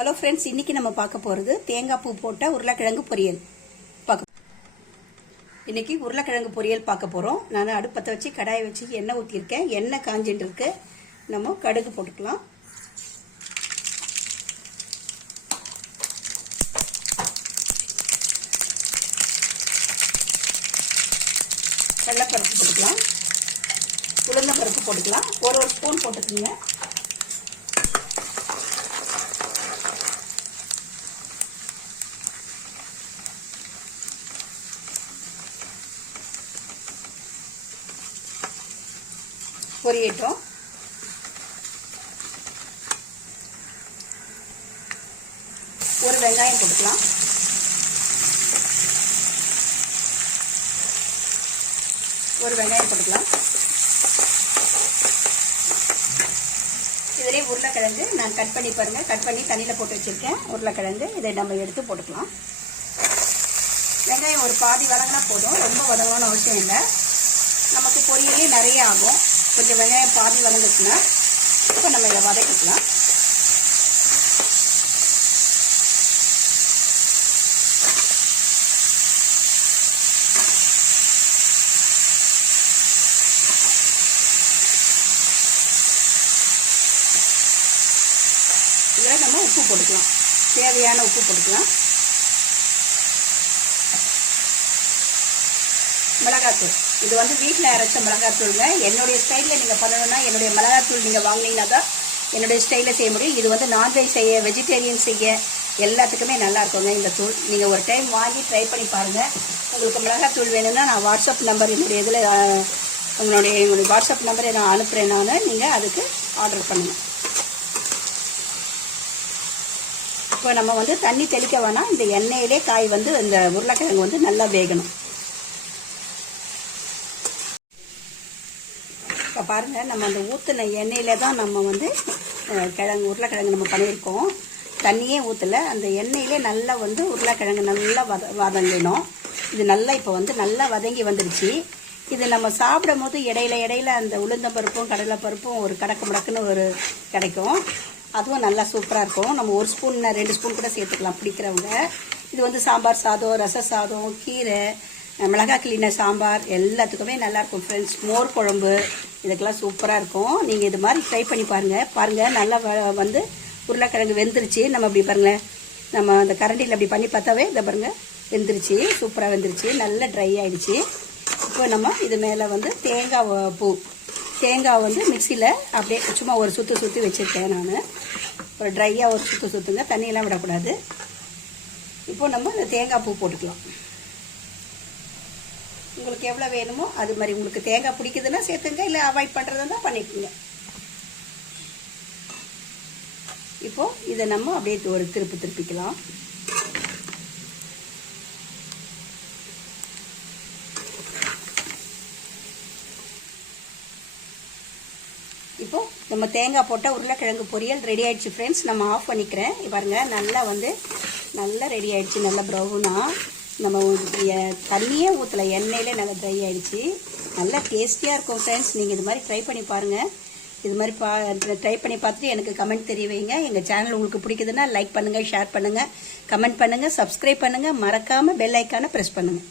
Hello friends இன்னைக்கு நம்ம பார்க்க போகிறது தேங்காய் பூ போட்ட உருளைக்கிழங்கு பொரியல். பார்க்க இன்றைக்கி உருளைக்கிழங்கு பொரியல் பார்க்க போகிறோம் நான் அடுப்பத்தை வச்சு கடாயை வச்சு எண்ணெய் ஊற்றிருக்கேன் எண்ணெய் காஞ்சிட்டு இருக்கு. நம்ம கடுகு போட்டுக்கலாம். கடலைப்பருப்பு போட்டுக்கலாம். உளுந்த பருப்பு போட்டுக்கலாம். ஒரு ஒரு ஸ்பூன் போட்டுக்கோங்க. பொரியட்டும். ஒரு வெங்காயம் போட்டுக்கலாம். ஒரு வெங்காயம் போட்டுக்கலாம். இதிலே உருளைக்கிழங்கு நான் கட் பண்ணி பாருங்கள் கட் பண்ணி தண்ணியில் போட்டு வச்சுருக்கேன். உருளைக்கிழங்கு இதை நம்ம எடுத்து போட்டுக்கலாம். வெங்காயம் ஒரு பாதி வதங்கினா போதும். ரொம்ப வதங்கணும்னு அவசியம் இல்லை. நமக்கு பொரியலே நிறைய ஆகும். கொஞ்சம் வெங்காயம் பாதி வதங்குச்சுன்னா இப்போ நம்ம இதை வதக்கிக்கலாம். இதில் நம்ம உப்பு போட்டுக்கலாம். தேவையான உப்பு போட்டுக்கலாம். மிளகாத்தூள். இது வந்து வீட்டில் அரைச்ச மிளகாத்தூளுங்க. என்னுடைய ஸ்டைலில் நீங்கள் பண்ணணும்னா என்னுடைய மிளகாத்தூள் நீங்கள் வாங்கினீங்கன்னா தான் என்னுடைய ஸ்டைலில் செய்ய முடியும். இது வந்து நான்வெஜ் செய்ய வெஜிடேரியன் செய்ய எல்லாத்துக்குமே நல்லா இருக்குங்க இந்த தூள். நீங்கள் ஒரு டைம் வாங்கி ட்ரை பண்ணி பாருங்கள் உங்களுக்கு மிளகாத்தூள் வேணும்னா நான் வாட்ஸ்அப் நம்பர் என்னுடைய இதில் உங்களுடைய என்னுடைய வாட்ஸ்அப் நம்பரை நான் அனுப்புகிறேன் நான். நீங்கள் அதுக்கு ஆர்டர் பண்ணுங்கள் இப்போ நம்ம வந்து தண்ணி தெளிக்க வேணாம். இந்த எண்ணெயிலே காய் வந்து இந்த உருளைக்கிழங்கு வந்து நல்லா வேகணும். இப்போ பாருங்கள் நம்ம அந்த ஊற்றின எண்ணெயில் தான் நம்ம வந்து கிழங்கு உருளைக்கிழங்கு நம்ம பண்ணியிருக்கோம். தண்ணியே ஊற்றலை அந்த எண்ணெயிலே நல்லா வந்து உருளைக்கிழங்கு நல்லா வத வதங்கிடும் இது நல்லா இப்போ வந்து நல்லா வதங்கி வந்துடுச்சு. இது நம்ம சாப்பிடும் போது இடையில இடையில அந்த உளுந்தம்பருப்பும் கடலைப்பருப்பும் ஒரு கடக்கு முடக்குன்னு ஒரு கிடைக்கும். அதுவும் நல்லா சூப்பராக இருக்கும். நம்ம ஒரு ஸ்பூன் ரெண்டு ஸ்பூன் கூட சேர்த்துக்கலாம் பிடிக்கிறவங்க. இது வந்து சாம்பார் சாதம் ரச சாதம் கீரை மிளகாய் கிளின சாம்பார் எல்லாத்துக்குமே நல்லாயிருக்கும் ஃப்ரெண்ட்ஸ் மோர் குழம்பு இதுக்கெல்லாம் சூப்பராக இருக்கும். நீங்கள் இது மாதிரி ட்ரை பண்ணி பாருங்கள் பாருங்கள் நல்லா வ- வந்து உருளைக்கிழங்கு வெந்துருச்சு. நம்ம அப்படி பாருங்களேன். நம்ம அந்த கரண்டியில் அப்படி பண்ணி பார்த்தாவே இதை பாருங்கள் வெந்துருச்சு. சூப்பராக வெந்துருச்சு. நல்லா ட்ரை ஆகிடுச்சு இப்போ நம்ம இது மேலே வந்து தேங்காய் பூ. தேங்காய் வந்து மிக்சியில் அப்படியே சும்மா ஒரு சுற்று சுற்றி வச்சுருக்கேன் நான். ஒரு ட்ரையாக ஒரு சுற்று சுற்றுங்க தண்ணியெல்லாம் விடக்கூடாது. இப்போ நம்ம இந்த தேங்காய் பூ போட்டுக்கலாம். உங்களுக்கு எவ்வளோ வேணுமோ அது மாதிரி உங்களுக்கு தேங்காய் பிடிக்குதுன்னா சேர்த்துங்க இல்லை அவாய்ட் பண்ணுறதுன்னா பண்ணிக்கோங்க. இப்போ இதை நம்ம அப்படியே ஒரு திருப்பு திருப்பிக்கலாம். இப்போ நம்ம தேங்காய் போட்டால் உருளைக்கிழங்கு பொரியல் ரெடி ஆயிடுச்சு ஃப்ரெண்ட்ஸ் நம்ம ஆஃப் பண்ணிக்கிறேன். பாருங்கள் பாருங்க நல்லா வந்து நல்லா ரெடி ஆயிடுச்சு நல்லா ப்ரௌனாக நம்ம தண்ணியே ஊற்றலை எண்ணெயிலே நல்லா ட்ரை ஆகிடுச்சு நல்லா டேஸ்டியாக இருக்கும் ஃப்ரெண்ட்ஸ் நீங்கள் இது மாதிரி ட்ரை பண்ணி பாருங்கள் இது மாதிரி பா ட்ரை பண்ணி பார்த்துட்டு எனக்கு கமெண்ட் தெரிய வைங்க. எங்கள் சேனல் உங்களுக்கு பிடிக்குதுன்னா லைக் பண்ணுங்கள் ஷேர் பண்ணுங்கள் கமெண்ட் பண்ணுங்கள் சப்ஸ்கிரைப் பண்ணுங்கள் மறக்காமல் பெல் ஐக்கானை ப்ரெஸ் பண்ணுங்கள்